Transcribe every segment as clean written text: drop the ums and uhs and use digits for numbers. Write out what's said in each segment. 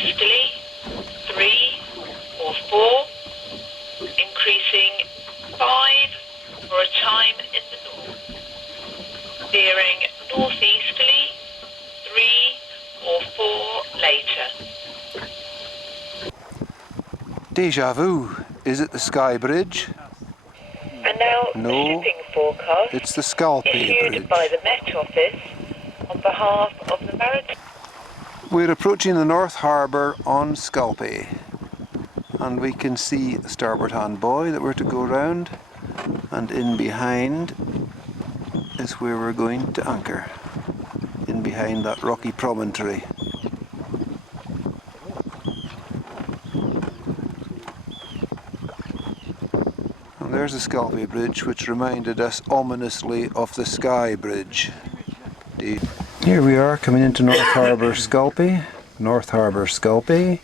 northeasterly, 3 or 4, increasing 5 for a time in the north. Steering northeasterly, 3 or 4 later. Deja vu. Is it the Skye Bridge? And now No, the shipping forecast it's the Scalpay issued Bridge. by the Met Office on behalf of the Maritime. We're approaching the North Harbour on Scalpay, and we can see the starboard hand buoy that we're to go round, and in behind is where we're going to anchor, in behind that rocky promontory. And there's the Scalpay Bridge, which reminded us ominously of the Skye Bridge. Here we are coming into North Harbour Scalpay. North Harbour Scalpay.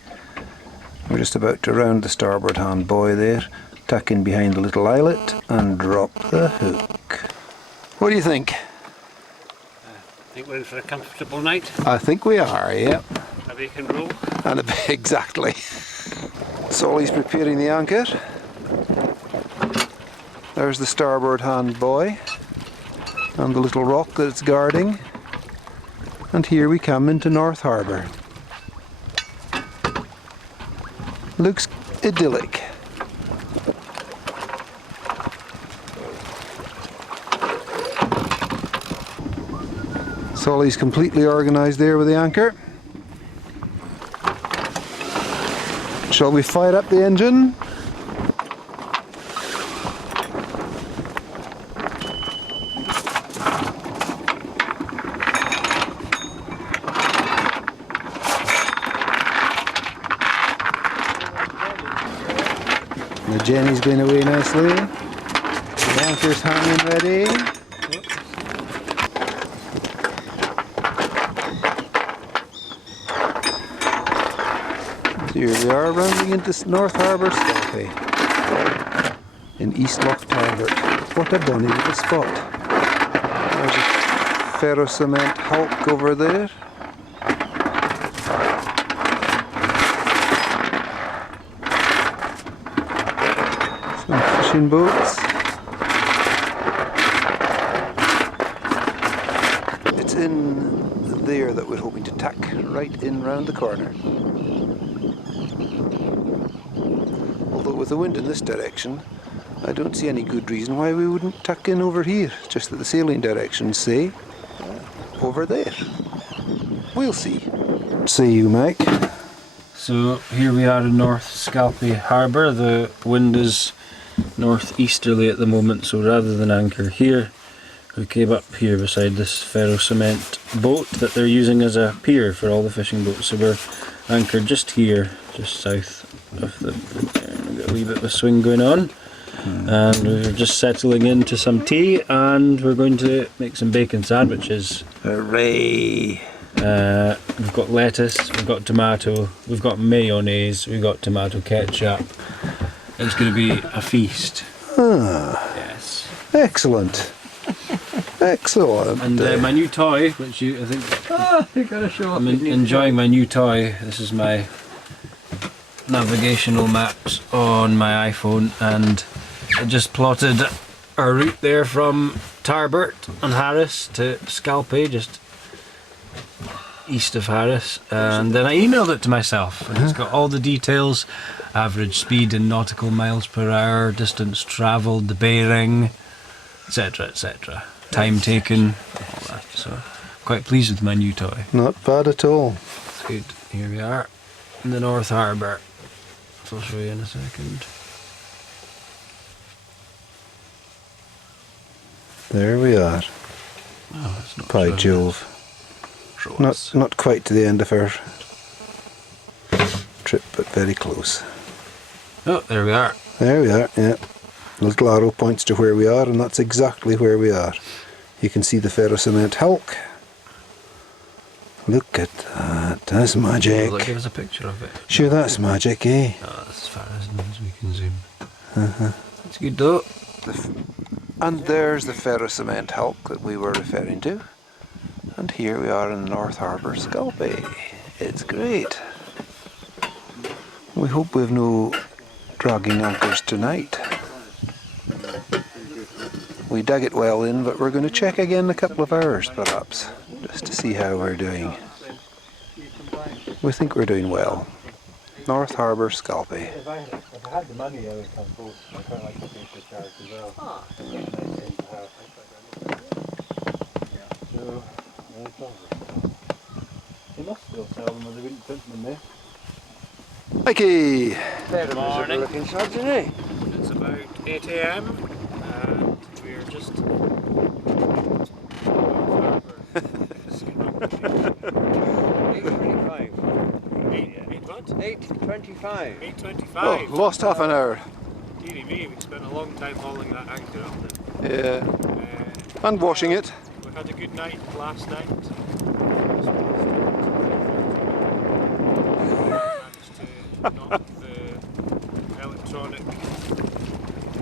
We're just about to round the starboard hand buoy there, tuck in behind the little eyelet and drop the hook. What do you think? I think we're in for a comfortable night. I think we are, yeah. A bacon roll. And exactly. Solly's preparing the anchor. There's the starboard hand buoy and the little rock that it's guarding. And here we come into North Harbour. Looks idyllic. Solly's completely organised there with the anchor. Shall we fire up the engine? The Jenny's been away nicely. The anchor's hanging ready. Here we are rounding into North Harbour Scalpay in East Loch Talbot. What a bonny little spot. There's a ferro cement hulk over there. Some fishing boats. It's in there that we're hoping to tack right in round the corner. Although with the wind in this direction, I don't see any good reason why we wouldn't tuck in over here, just that the sailing directions say over there. We'll see. See you, Mike. So here we are in North Scalpay Harbour. The wind is northeasterly at the moment, so rather than anchor here, we came up here beside this ferro cement boat that they're using as a pier for all the fishing boats. So we're anchored just here, just south of the... We've got a wee bit of a swing going on, and we're just settling into some tea, and we're going to make some bacon sandwiches. Hooray! We've got lettuce, we've got tomato, we've got mayonnaise, we've got tomato ketchup. It's going to be a feast. Ah, Yes. excellent. Excellent. And my new toy, which I think You gotta show up. I'm enjoying my new toy. This is my navigational maps on my iPhone, and I just plotted our route there from Tarbert and Harris to Scalpay, just east of Harris, and then I emailed it to myself, and it's got all the details: average speed in nautical miles per hour, distance travelled, the bearing, etc, etc, time taken, all that. So quite pleased with my new toy. Not bad at all. It's good. Here we are in the North Harbour. So I'll show you in a second. There we are. Oh, it's not By showing Jove. us. Not quite to the end of our trip, but very close. Oh, there we are. There we are, yeah. The little arrow points to where we are, and that's exactly where we are. You can see the ferro cement hulk. Look at that, that's magic. Will it give us a picture of it? Sure, that's magic, eh? Oh, that's as far as we can zoom. It's good though. And there's the ferro cement hulk that we were referring to. And here we are in North Harbour Scalpay. It's great. We hope we have no dragging anchors tonight. We dug it well in, but we're going to check again in a couple of hours perhaps, just to see how we're doing. We think we're doing well. North Harbour, Scalpay. If I had the money, I would come close. I quite like to take the charge as well. So, they must still sell them, or they wouldn't print them in there. Mikey! Good morning. Today. It's about 8 AM and we're just 8:25. 8:25. 8:25. Oh, lost half an hour. Dearie me, we spent a long time hauling that anchor up Yeah. there. And washing it. We had a good night last night. Managed to knock the electronic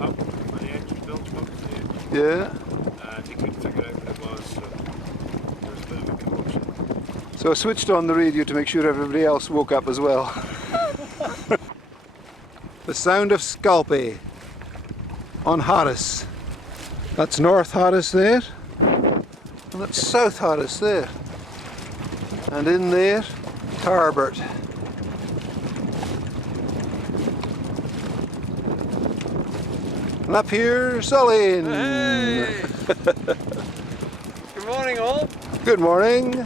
up for the engine bilge pump today. Yeah. And he couldn't figure out what it was, so there was a bit of a commotion. So I switched on the radio to make sure everybody else woke up as well. The sound of Scalpay on Harris. That's North Harris there. And that's South Harris there. And in there, Tarbert. And up here, Solli. Hey. Good morning, all. Good morning.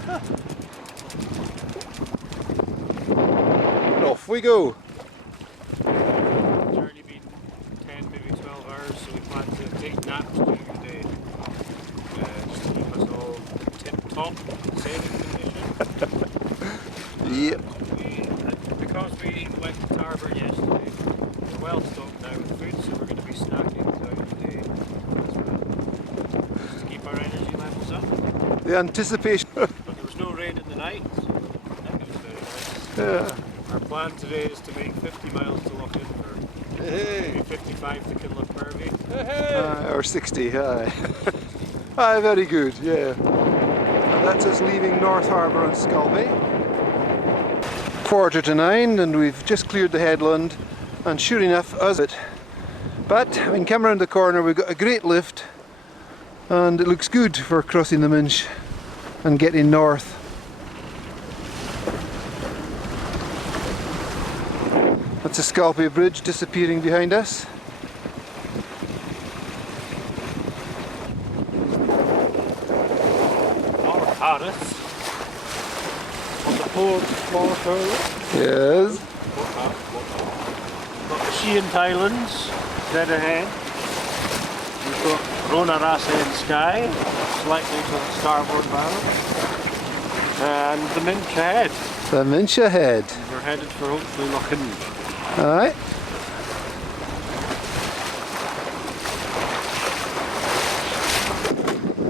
And off we go. It's already been 10, maybe 12 hours, so we plan to take naps during the day. Just to keep us all tip-top, saving condition. Yep. Because we went to Tarbert yesterday, we're well stocked now with food, so we're going to be snacking throughout the day as well. Just to keep our energy levels up. The anticipation. But there was no rain in the night, so that was very nice. Yeah. Our plan today is to make 50 miles to Lochindler, maybe 55 to Kinlochbervie. Or 60, aye. Aye, very good, yeah. And that's us leaving North Harbour on Scalpay. 8:45, and we've just cleared the headland, and sure enough, us it. But when we come around the corner, we've got a great lift, and it looks good for crossing the Minch and getting north. That's the Scalpay Bridge disappearing behind us. North Harris on the port water. Yes. Got the Sheehan Islands dead ahead. We've got Rona Rasa in Skye, slightly to the starboard bow. And the Minch ahead. The Minch ahead. We're headed for hopefully Lochindler. Alright.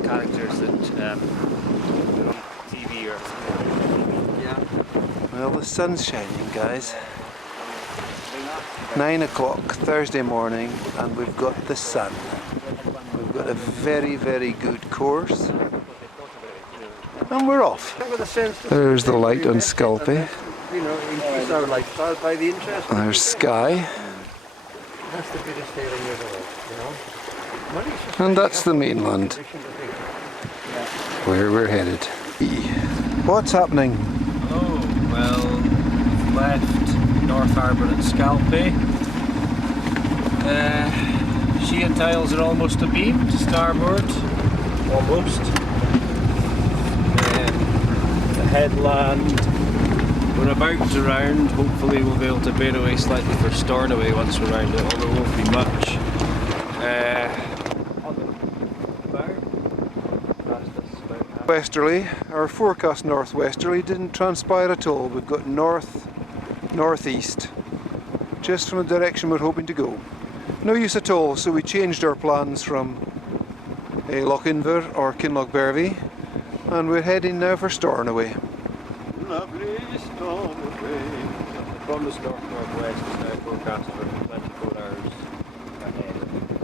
Characters that are on TV or Yeah. Well, the sun's shining, guys. 9 o'clock Thursday morning, and we've got the sun. We've got a very, very good course. And we're off. There's the light on Scalpay. You know, increase our lifestyle by the interest. There's Skye. That's the biggest feeling of all, you know. Money's just And that's the mainland, where we're headed. What's happening? Oh, well, we've left North Harbour at Scalpay. Sheehan tiles are almost abeam to starboard. Almost. The headland we're about to round. Hopefully we'll be able to bear away slightly for Stornoway once we're round it, although it won't be much. On the bow, past us about half. Westerly, our forecast northwesterly didn't transpire at all. We've got north, northeast, just from the direction we're hoping to go. No use at all, so we changed our plans from Lochindler or Kinlochbervie, and we're heading now for Stornoway. lovely Stornoway. From the north-northwest is now forecast for 24 hours ahead.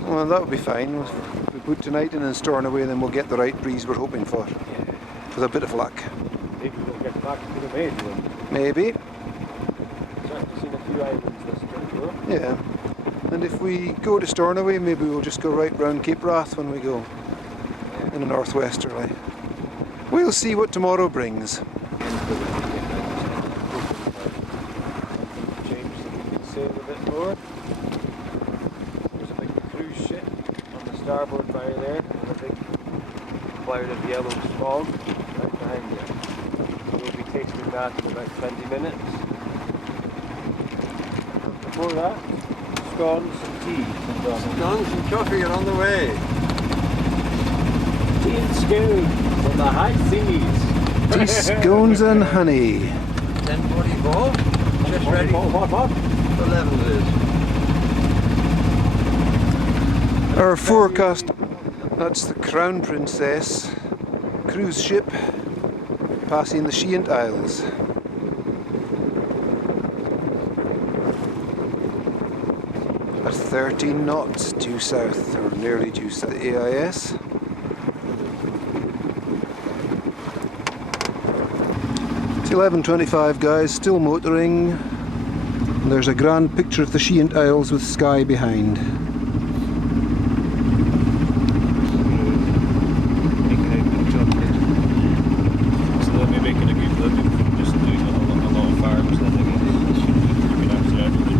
Well, that would be fine. If we put tonight in Stornoway, then we'll get the right breeze we're hoping for, with a bit of luck. Maybe we'll get back to the main one. Maybe. I've seen a few islands this trip though. Yeah. And if we go to Stornoway, maybe we'll just go right round Cape Wrath when we go. In a northwesterly. We'll see what tomorrow brings. James, you could sail a bit more. There's a big cruise ship on the starboard bow there, and a big cloud of yellow fog right behind it. We'll be tasting that in about 20 minutes. Before that, scones and tea. Scones and coffee are on the way. Tea and scones on the high seas. Tea, scones and honey. 10:44. Just ready for 11 days. Our forecast, that's the Crown Princess cruise ship passing the Sheent Isles. At 13 knots due south, or nearly due south, the AIS. It's 11:25 guys, still motoring. And there's a grand picture of the Sheent Isles with sky behind. So they'll be making a good living from just doing a lot of farms then I guess. They should be looking after everybody.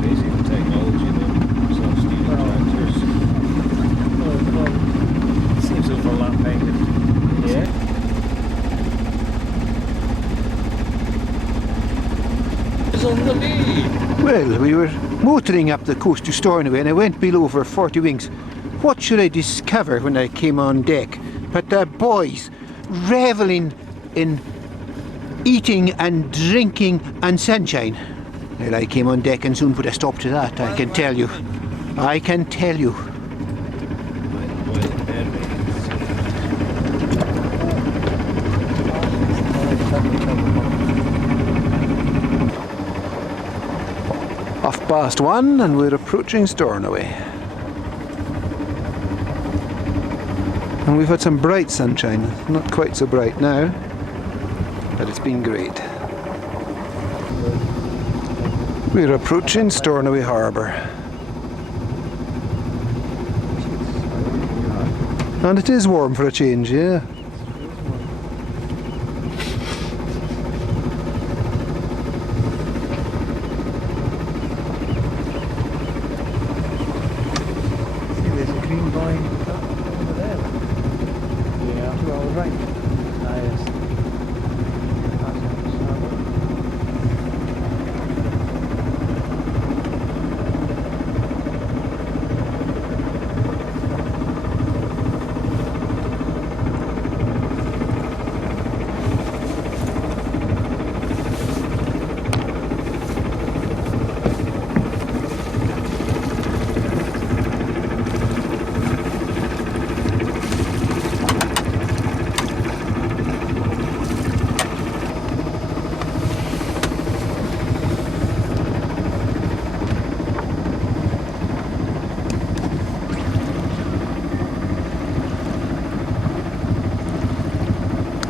Crazy the technology though. Self-steering tractors. Seems overlapping. Yeah. It's on the lead. Well, we were motoring up the coast to Stornoway and I went below for 40 winks. What should I discover when I came on deck but the boys revelling in eating and drinking and sunshine? Well, I came on deck and soon put a stop to that, I can tell you. I can tell you. Off past 1 and we're approaching Stornoway. And we've had some bright sunshine, not quite so bright now, but it's been great. We're approaching Stornoway Harbour. And it is warm for a change, yeah.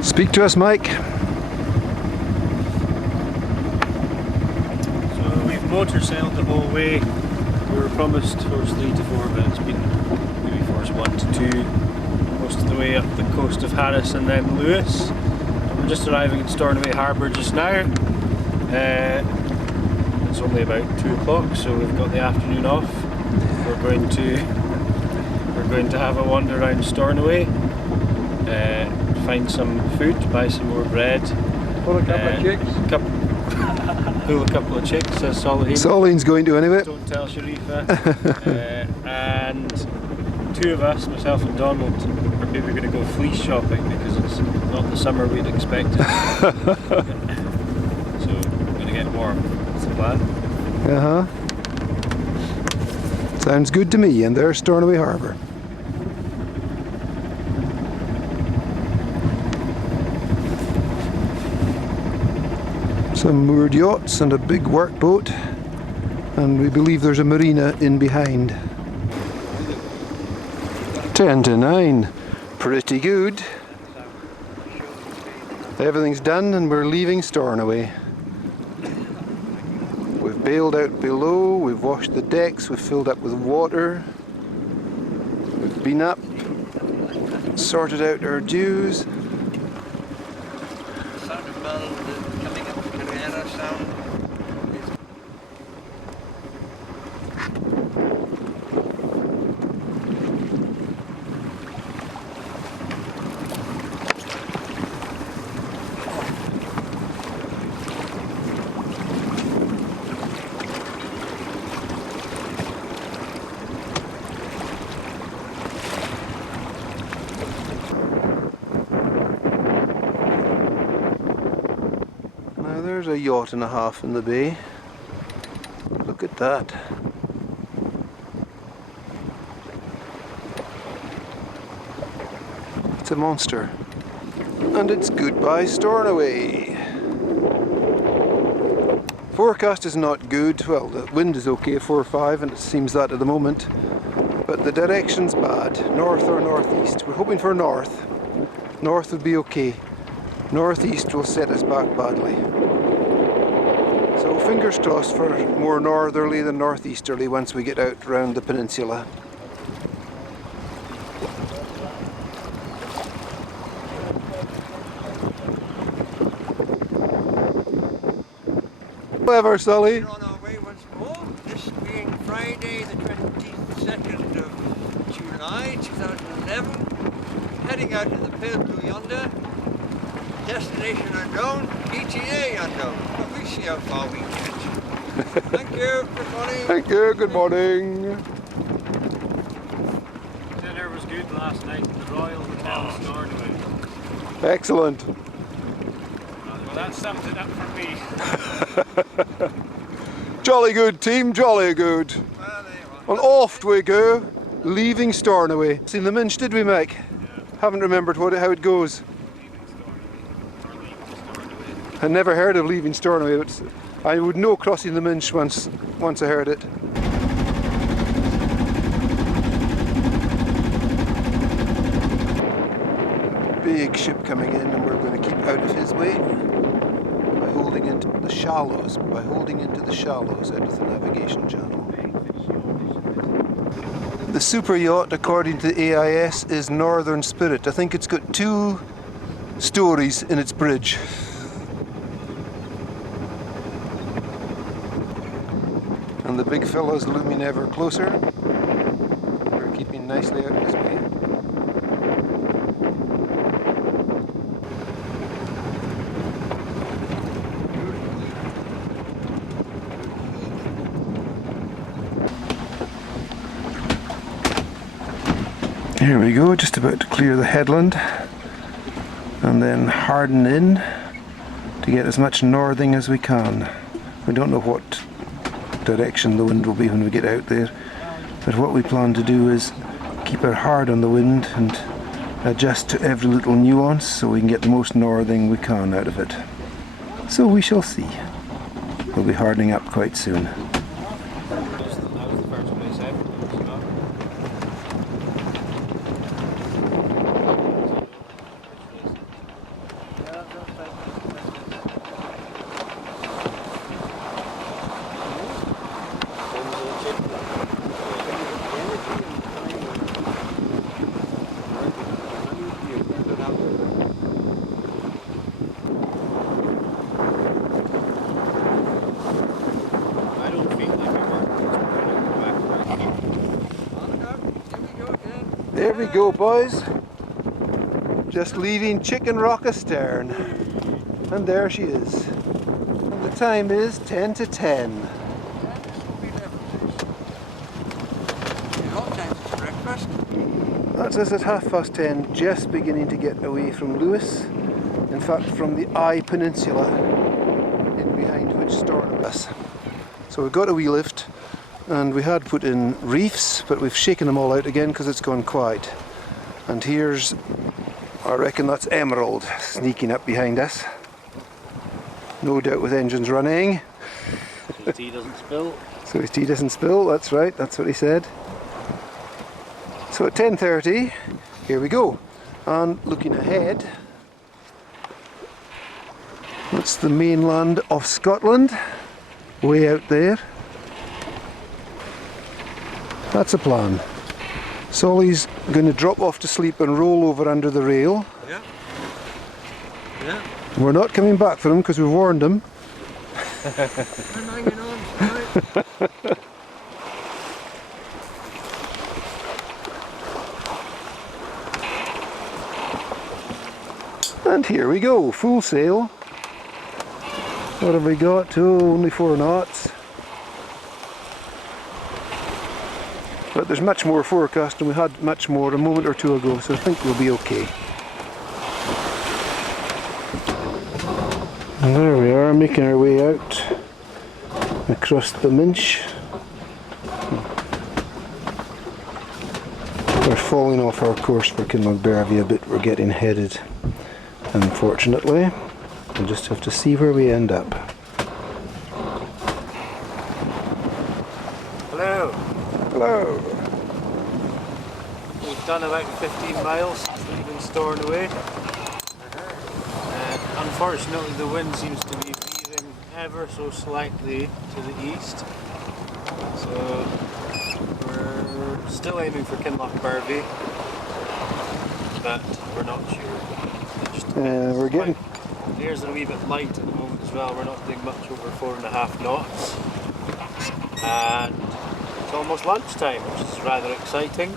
Speak to us, Mike. So we've motor sailed the whole way. We were promised force 3 to 4, but it's been maybe force 1 to 2 most of the way up the coast of Harris and then Lewis. And we're just arriving at Stornoway Harbour just now. It's only about 2 o'clock, so we've got the afternoon off. We're going to have a wander around Stornoway. Find some food, buy some more bread. Pull a couple of chicks. Pull a couple of chicks, says Solli. Solly's going to anyway. Don't tell Sharifa. And 2 of us, myself and Donald, are maybe going to go fleece shopping because it's not the summer we'd expected. So we're going to get warm. That's the plan. Sounds good to me, and there's Stornoway Harbour. Some moored yachts and a big workboat, and we believe there's a marina in behind. 10 to 9, pretty good. Everything's done and we're leaving Stornoway. We've bailed out below, we've washed the decks, we've filled up with water. We've been up, sorted out our dues. Sound of bell coming up the Carrera sound. Now there's a yacht and a half in the bay. Look at that. It's a monster. And it's goodbye Stornoway. Forecast is not good. Well, the wind is okay, 4 or 5, and it seems that at the moment. But the direction's bad. North or northeast. We're hoping for north. North would be okay. Northeast will set us back badly. So fingers crossed for more northerly than northeasterly once we get out round the peninsula. However, Solly. We're on our way once more, this being Friday the 22nd of July 2011, heading out to the pale blue yonder, destination unknown, ETA unknown, but we see how far we get. Thank you, good morning. Thank you, good morning. Dinner was good last night at the Royal Hotel Stornoway. Excellent. Well, that sums it up for me. Jolly good team, jolly good. Well, there you are. Well, off we go, leaving Stornoway. Seen the Minch, did we, Mike? Yeah. Haven't remembered how it goes. I never heard of leaving Stornoway, but I would know crossing the Minch once I heard it. Big ship coming in, and we're going to keep out of his way by holding into the shallows, out of the navigation channel. The super yacht, according to the AIS, is Northern Spirit. I think it's got 2 stories in its bridge. And the big fellow's looming ever closer. We're keeping nicely out of his way. Here we go, just about to clear the headland and then harden in to get as much northing as we can. We don't know what direction the wind will be when we get out there, but what we plan to do is keep our hard on the wind and adjust to every little nuance so we can get the most northing we can out of it. So we shall see. We'll be hardening up quite soon. There we go, boys. Just leaving Chicken Rock astern. And there she is. And the time is 10 to 10. What time is breakfast? That's us at 10:30, just beginning to get away from Lewis. In fact, from the Eye Peninsula, in behind which Stornoway is. So we've got a wee lift, and we had put in reefs, but we've shaken them all out again because it's gone quiet. And here's, I reckon that's Emerald sneaking up behind us. No doubt with engines running. So his tea doesn't spill. So his tea doesn't spill, that's right, that's what he said. So at 10:30, here we go. And looking ahead, That's the mainland of Scotland, way out there. That's a plan. Solly's going to drop off to sleep and roll over under the rail. Yeah. Yeah. We're not coming back for him because we've warned him. I'm hanging on tonight. And here we go, full sail. What have we got? Oh, only 4 knots. But there's much more forecast and we had much more a moment or two ago, so I think we'll be okay. And there we are, making our way out across the Minch. We're falling off our course for Kinlochbervie a bit, we're getting headed. Unfortunately, we'll just have to see where we end up. Hello. Hello! We've done about 15 miles since leaving Stornoway. Unfortunately, the wind seems to be veering ever so slightly to the east. So we're still aiming for Kinlochbervie, but we're not sure. We're getting... The airs are a wee bit light at the moment as well. We're not doing much over 4.5 knots. And it's almost lunchtime, which is rather exciting.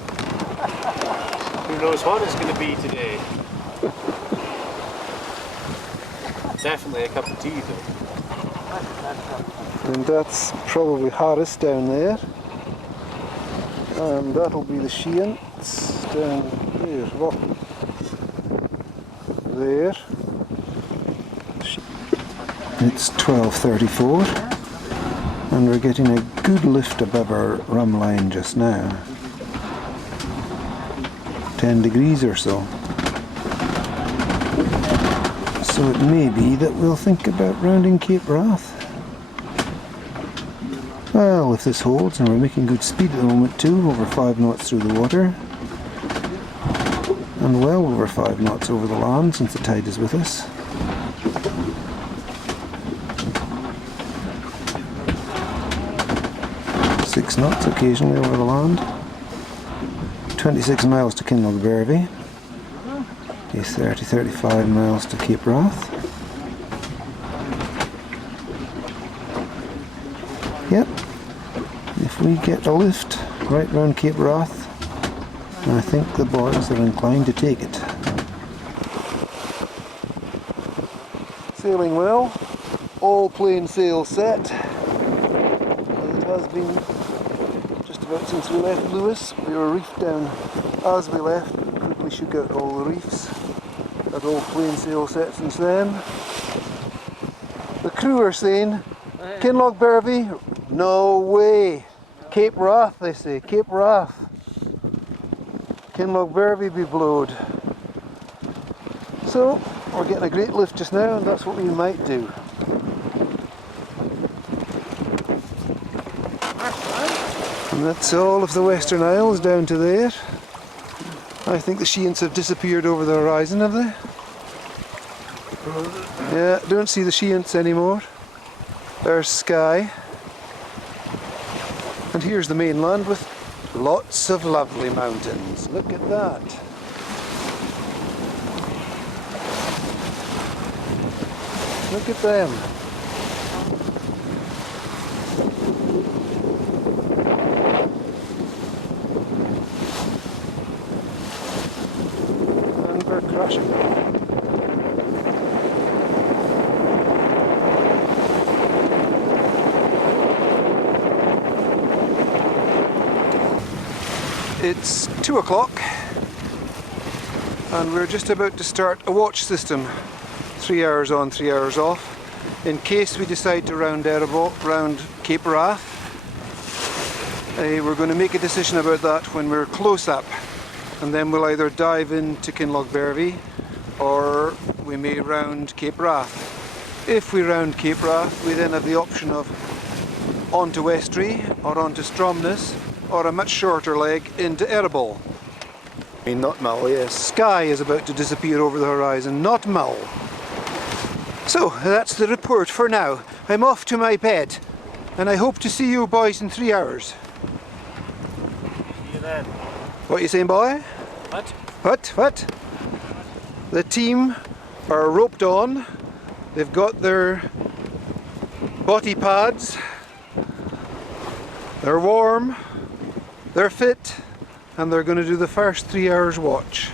Who knows what it's going to be today. Definitely a cup of tea though. And that's probably Harris down there. And that'll be the Sheants down there. Well, there. It's 12:34 and we're getting a good lift above our rum line just now. 10 degrees or so. So it may be that we'll think about rounding Cape Wrath. Well, if this holds, and we're making good speed at the moment too, over 5 knots through the water. And well over 5 knots over the land since the tide is with us. Six knots occasionally over the land. 26 miles to Kinlochbervie. 35 miles to Cape Wrath. Yep, if we get a lift right round Cape Wrath, I think the boys are inclined to take it. Sailing well, all plain sail set, as it has been just about since we left Lewis. We were reefed down as we left, but quickly shook out all the reefs. Had all plain sail set since then. The crew are saying, Kinlochbervie? No way! Cape Wrath, they say, Cape Wrath. Kinlochbervie be blowed. So, we're getting a great lift just now, and that's what we might do. And that's all of the Western Isles down to there. I think the Sheants have disappeared over the horizon, have they? Yeah, don't see the Sheants anymore. There's Skye. And here's the mainland with lots of lovely mountains. Look at that. Look at them. And we're crashing them. It's 2 o'clock and we're just about to start a watch system. 3 hours on, 3 hours off, in case we decide to round Eriboll, round Cape Wrath. We're going to make a decision about that when we're close up, and then we'll either dive into Kinlochbervie or we may round Cape Wrath. If we round Cape Wrath, we then have the option of onto Westry or onto Stromness, or a much shorter leg into Eriboll. I mean, not Mull, yes. Skye is about to disappear over the horizon, not Mull. So that's the report for now. I'm off to my bed and I hope to see you boys in 3 hours. See you then. What you saying, boy? What? What? The team are roped on. They've got their body pads. They're warm. They're fit. And they're going to do the first 3 hours watch.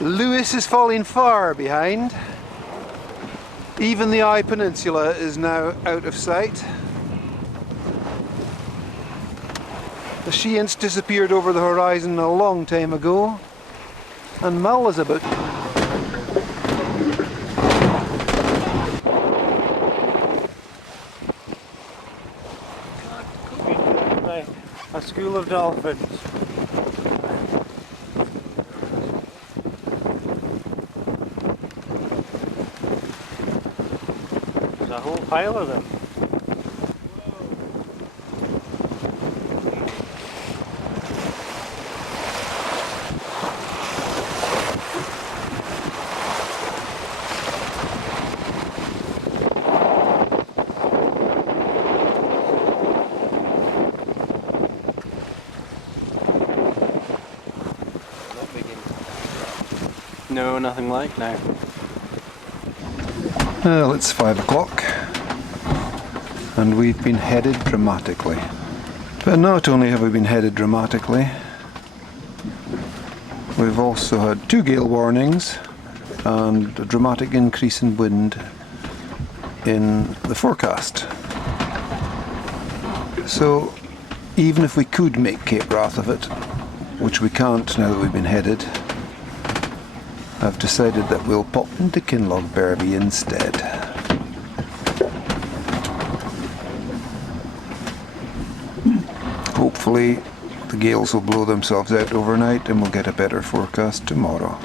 Lewis is falling far behind. Even the Eye Peninsula is now out of sight. The Sheants disappeared over the horizon a long time ago. And Mull is about. A school of dolphins. There's a whole pile of them. No, nothing like now. Well, it's 5 o'clock and we've been headed dramatically. But not only have we been headed dramatically, we've also had 2 gale warnings and a dramatic increase in wind in the forecast. So even if we could make Cape Wrath of it, which we can't now that we've been headed, I've decided that we'll pop into Kinlochbervie instead. Hopefully the gales will blow themselves out overnight and we'll get a better forecast tomorrow.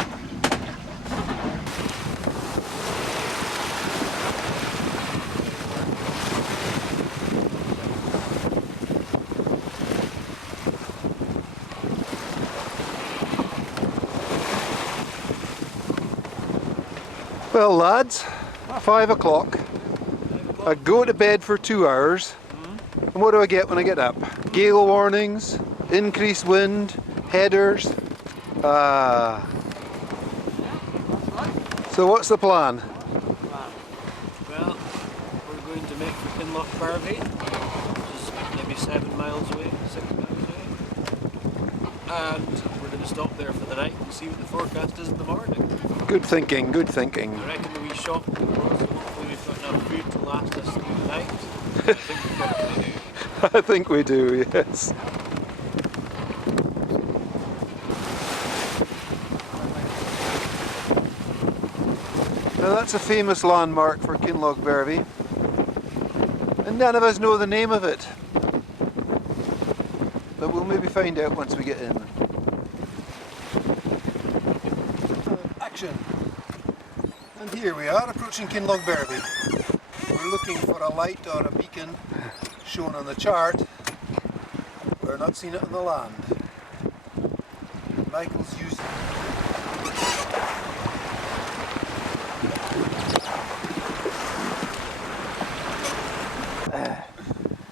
Well lads, 5 o'clock. I go to bed for 2 hours. And what do I get when I get up? Gale warnings, increased wind, headers. So what's the plan? Well, we're going to make for Kinlochbervie, which is maybe 7 miles away, 6 miles away. And we're going to stop there for the night and see what the forecast is in the morning. Good thinking, good thinking. I reckon the wee shop will close, so hopefully we've got enough food to last us through the night. I think we probably do. I think we do, yes. Now that's a famous landmark for Kinlochbervie, and none of us know the name of it. But we'll maybe find out once we get in. Action! And here we are approaching Kinlochbervie. We're looking for a light or a beacon shown on the chart. We're not seeing it on the land. Michael's using.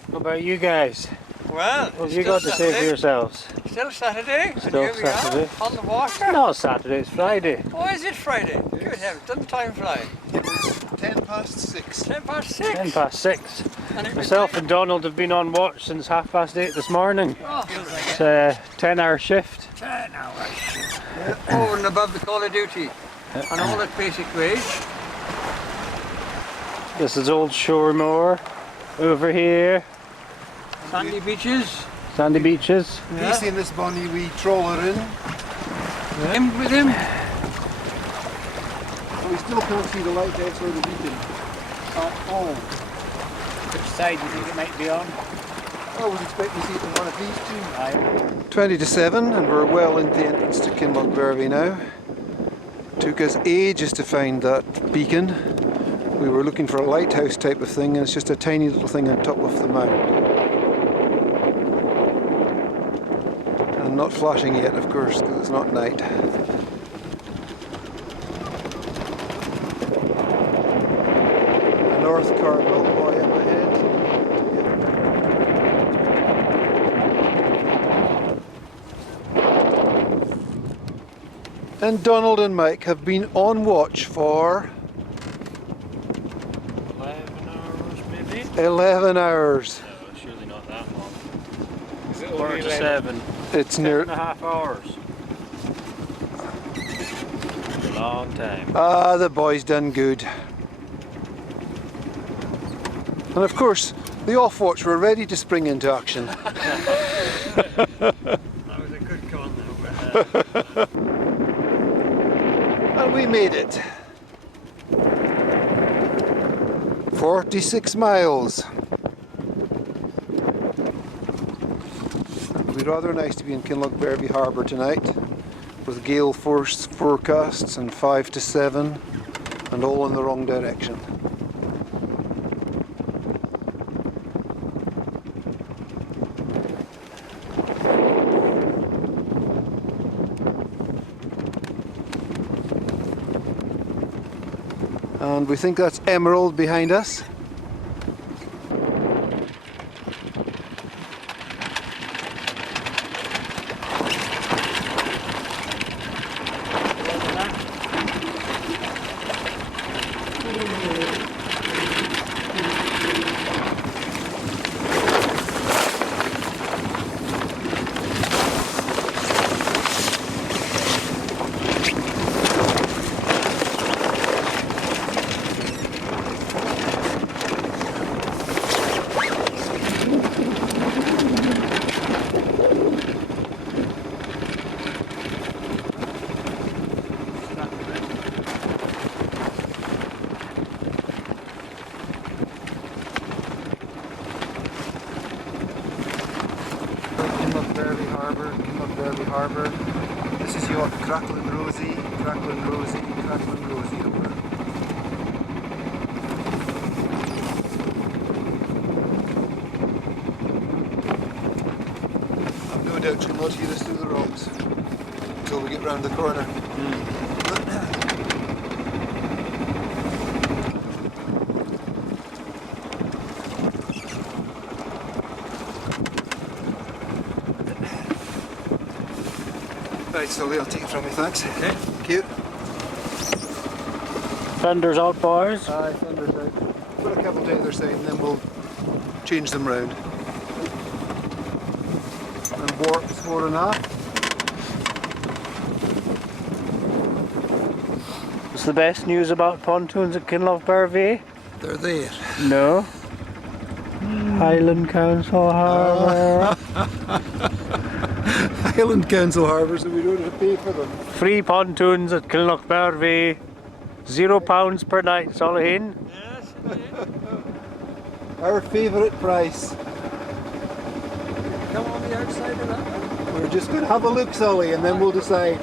What about you guys? Well, What have you got to say for yourselves? Still Saturday, Still and here Saturday. we are on the water. No, it's Saturday, it's Friday. Oh, is it Friday? Good heavens, doesn't time fly? It was 6:10. 10 past 6. 10 past 6. And it was Myself and Donald have been on watch since 8:30 this morning. Oh, It's a 10-hour shift. 10 hours. Over and above the Call of Duty. And all at basic wage. This is Old Shoremore over here. Sandy beaches. Sandy beaches. He's seen this bonny wee trawler in. Him with him. But we still can't see the lighthouse or the beacon at all. Which side do you think it might be on? I would expect to see it in one of these two. 20 to 7 and we're well into the entrance to Kinlochbervie now. Took us ages to find that beacon. We were looking for a lighthouse type of thing and it's just a tiny little thing on top of the mound. And not flashing yet, of course, because it's not night. North Cardinal Buoy up ahead. And Donald and Mike have been on watch for 11 hours maybe? 11 hours. No, surely not that long. Is it Quarter only to 11? 7. It's 7.5 hours. A long time. Ah, the boys done good. And of course, the off watch were ready to spring into action. That was a good con though. And we made it. 46 miles. It'll be rather nice to be in Kinlochbervie Harbour tonight, with gale force forecasts and 5 to 7, and all in the wrong direction. And we think that's Emerald behind us. Kinlochbervie Harbour. This is your Cracklin' Rosie, Cracklin' Rosie, Cracklin' Rosie over. I've no doubt you'll not hear us through the rocks until we get round the corner. Right, Solli, I'll take it from you, thanks. Okay. Thank you. Fenders out, boys. Aye, fenders out. Put a couple to either side and then we'll change them round. And warp 4.5. What's the best news about pontoons at Kinlochbervie? They're there. No. Highland Council Harbour. Highland Council Harbours and we don't have to pay for them. Free pontoons at Kinlochbervie. £0 per night, Solli. Yes. Our favourite price. Come on the outside of that one. We're just going to have a look, Solli, and then we'll decide.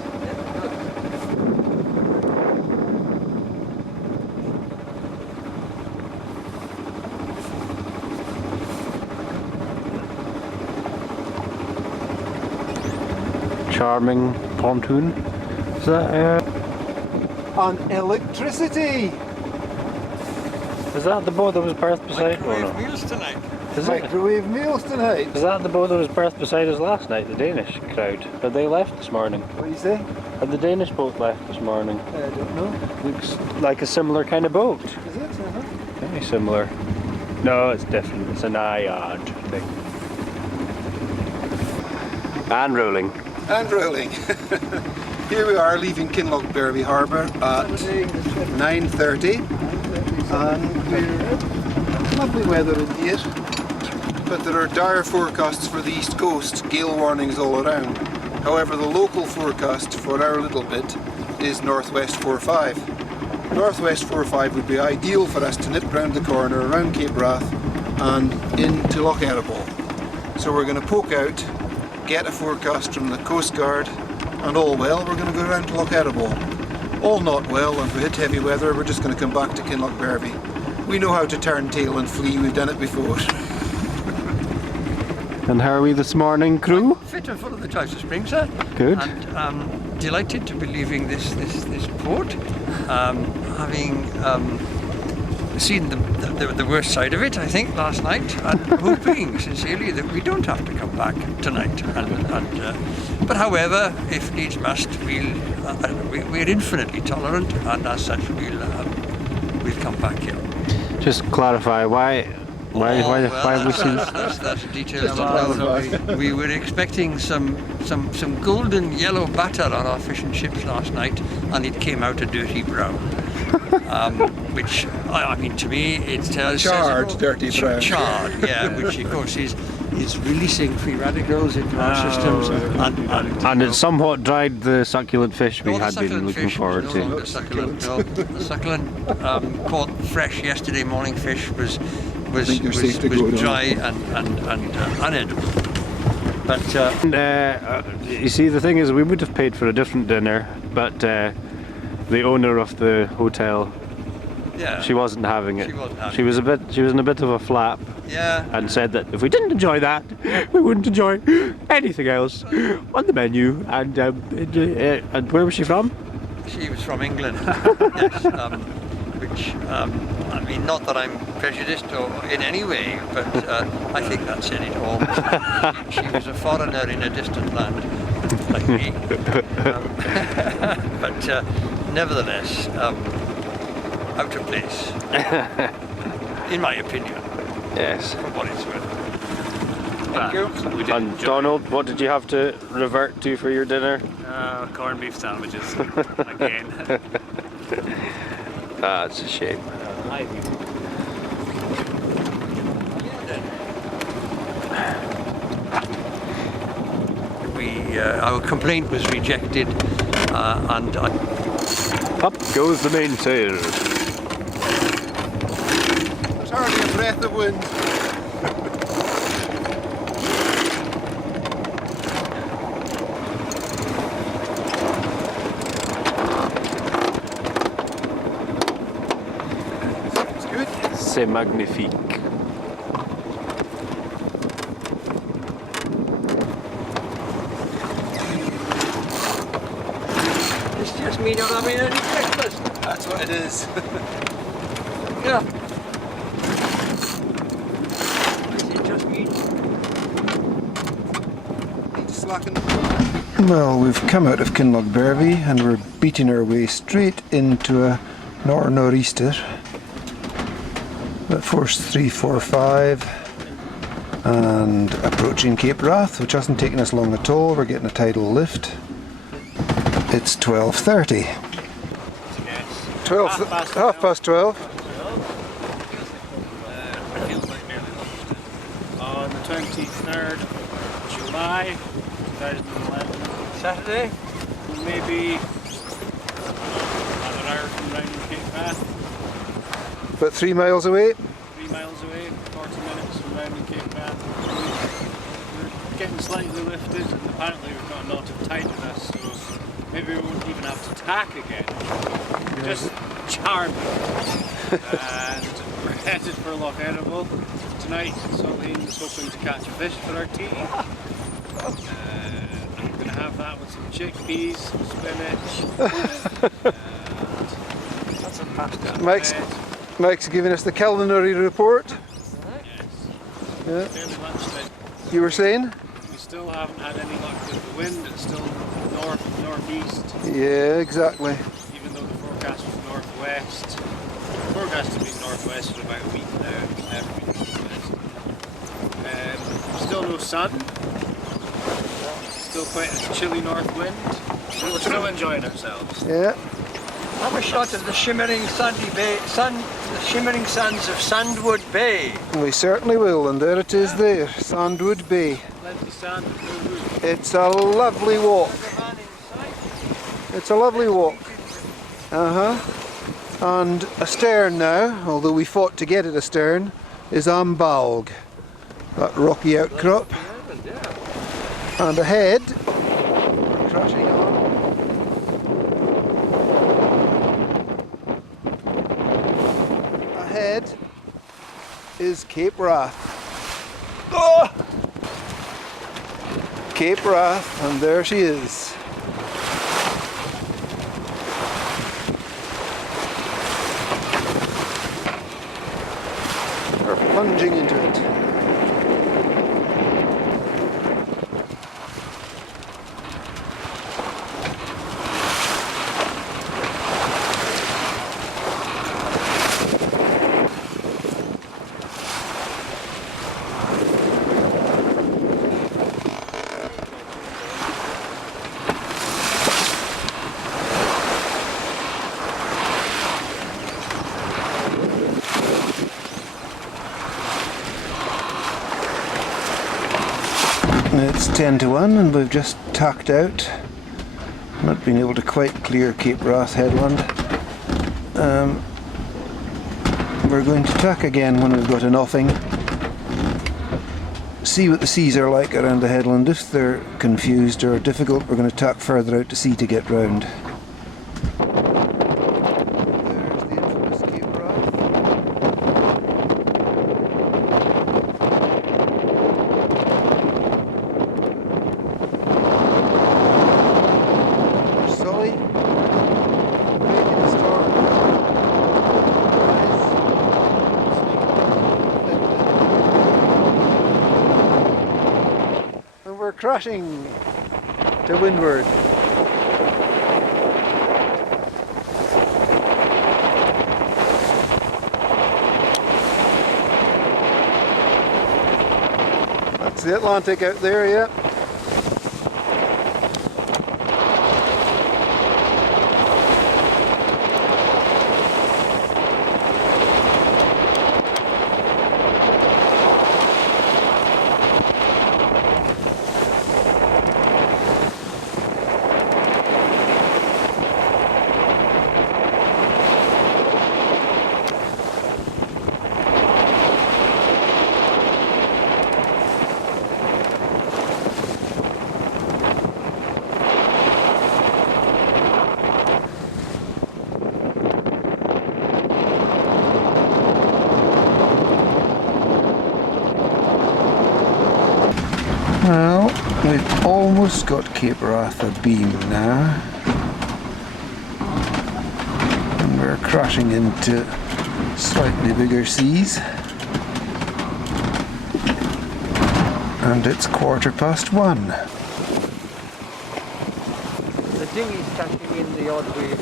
Charming pontoon. Is that On electricity! is that the boat that was berthed beside? Oh, Microwave no. meals tonight. Is it? Microwave meals tonight. Is that the boat that was berthed beside us last night? The Danish crowd. Had they left this morning? What do you say? Had the Danish boat left this morning? I don't know. Looks like a similar kind of boat. Is it? Very similar. No, it's different. It's an IOD thing. And rolling. And rolling. Here we are leaving Kinlochbervie Harbour at 9:30 and we're lovely weather indeed, but there are dire forecasts for the east coast, gale warnings all around. However, the local forecast for our little bit is northwest 4-5. Northwest 4-5 would be ideal for us to nip round the corner, around Cape Wrath and into Loch Eriboll. So we're going to poke out, get a forecast from the Coast Guard, and all well, we're going to go around to Loch Eriboll. All not well, and if we hit heavy weather, we're just going to come back to Kinlochbervie. We know how to turn tail and flee, we've done it before. And how are we this morning, crew? Fit and full of the trousers springs, sir. Good. And delighted to be leaving this port, having seen the worst side of it, I think, last night, and hoping sincerely that we don't have to come back tonight. But however, if needs must, we're infinitely tolerant, and as such, we'll come back here. Just clarify why have we seen? That's a detail. We were expecting some golden yellow batter on our fish and chips last night, and it came out a dirty brown. Which I mean, to me, it tells Charred, dirty brown. Charred, yeah. Which of course is releasing free radicals into our systems, And it somewhat dried the succulent fish we the had been succulent looking fish forward was no to. longer succulent. No, the succulent caught fresh yesterday morning fish was dry and unedible. But you see, the thing is, we would have paid for a different dinner, but the owner of the hotel, yeah, she wasn't having it. She wasn't having She was in a bit of a flap, yeah, and said that if we didn't enjoy that, we wouldn't enjoy anything else on the menu. And where was she from? She was from England. Yes, which I mean, not that I'm prejudiced or in any way, but I think that said it all. She was a foreigner in a distant land, like me. But nevertheless, out of place, in my opinion. Yes. For what it's worth. Thank you. We did And enjoy Donald, what did you have to revert to for your dinner? corned beef sandwiches again. That's a shame. Our complaint was rejected, and Up goes the mainsail. There's hardly a breath of wind. It's good. C'est magnifique. it's just me not having any breakfast. That's what it is. Yeah. Is it just me? Need to slacken. Well, we've come out of Kinlochbervie and we're beating our way straight into a nor'easter at force 345 and approaching Cape Wrath, which hasn't taken us long at all. We're getting a tidal lift. It's 12:30. 12, half past 12. On the 23rd of July 2011, Saturday? maybe an hour from round Cape Wrath, About 3 miles away. 3 miles away, 40 minutes from round Cape Wrath. We're getting slightly lifted, and apparently we've got a lot of tide with us, so maybe we won't even have to tack again. Just charming. And we're headed for Loch Eriboll tonight. Solli is hoping to catch a fish for our tea. I'm going to have that with some chickpeas, some spinach. That's a pasta. Mike's giving us the culinary report. Yes. Fairly lunchtime. You were saying? We still haven't had any luck with the wind. It's still northeast, Yeah, exactly. even though the forecast was northwest. The forecast has been northwest for about a week now. It's never been northwest. Still no sun. Still quite a chilly north wind. But we're still enjoying ourselves. Yeah. Have a shot of the shimmering the shimmering sands of Sandwood Bay. We certainly will, and there it is there, Sandwood Bay. Plenty sand and no wood. It's a lovely walk. It's a lovely walk. And astern now, although we fought to get it astern, is Ambalg, that rocky outcrop. And ahead, crashing on, ahead is Cape Wrath. Oh! Cape Wrath, and there she is. plunging into it. It's 10 to 1 and we've just tacked out. Not been able to quite clear Cape Wrath headland. We're going to tack again when we've got an offing. See what the seas are like around the headland. If they're confused or difficult, we're going to tack further out to sea to get round. There's the infamous Cape Wrath. Solli, breaking the storm. And we're crashing to windward. That's the Atlantic out there, yeah. Well, we've almost got Cape Wrath abeam now. And we're crashing into slightly bigger seas. And it's 1:15. The dinghy's catching in the odd wave.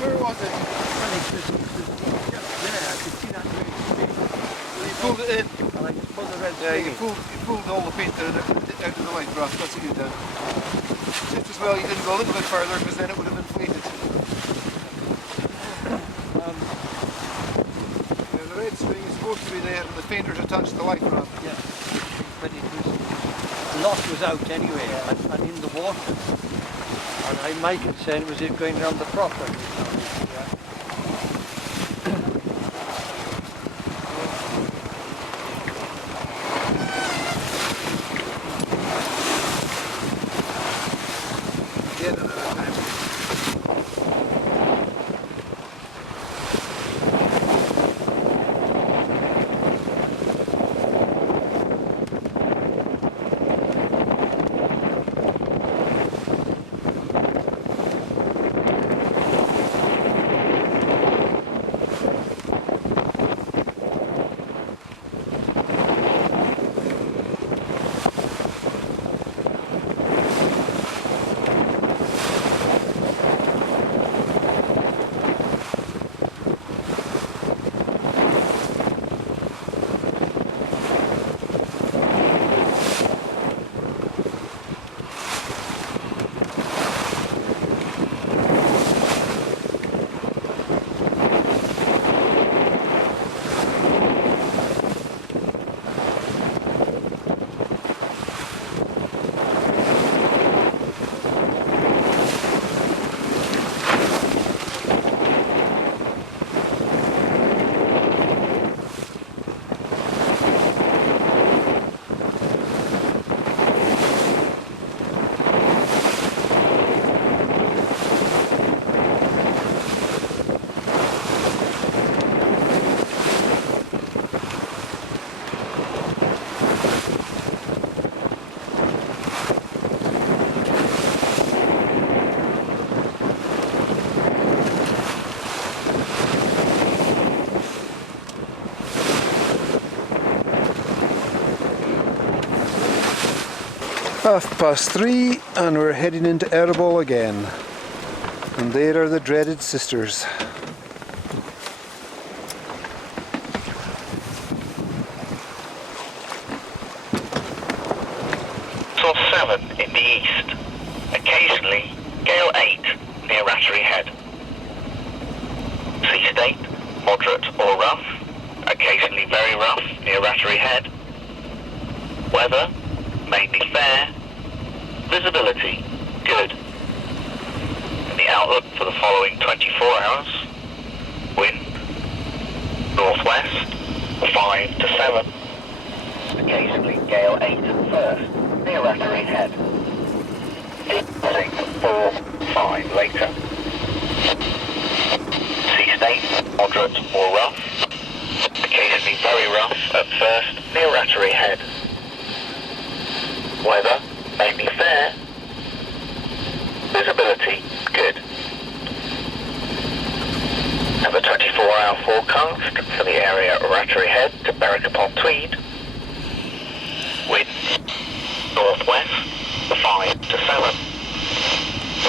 Where was it? Yeah, I could see that really big. You pulled it in. And I just pulled the red Yeah, string. you pulled all the paint out of the light brass. That's what you've done. Just as well you didn't go a little bit further, because then it would have inflated. The red string is supposed to be there, and the painter's attached to the light brass. Yeah, but it was, the lot was out anyway, and in the water. And my concern was it going around the prop. 3:30 and we're heading into Eriboll again. And there are the dreaded sisters. Source 7 in the east. Occasionally, gale 8 near Rattery Head. Sea state, moderate or rough. Occasionally very rough near Rattery Head. Weather, mainly fair. Visibility, good. And the outlook for the following 24 hours. Wind, northwest, 5 to 7. Occasionally gale 8 at first, near Rattery Head. 6, 4, 5 later. Sea state, moderate or rough. Occasionally very rough at first, near Rattery Head. Weather, mainly fair. Visibility, good. And the 24-hour forecast for the area Rattery Head to Berwick-upon-Tweed.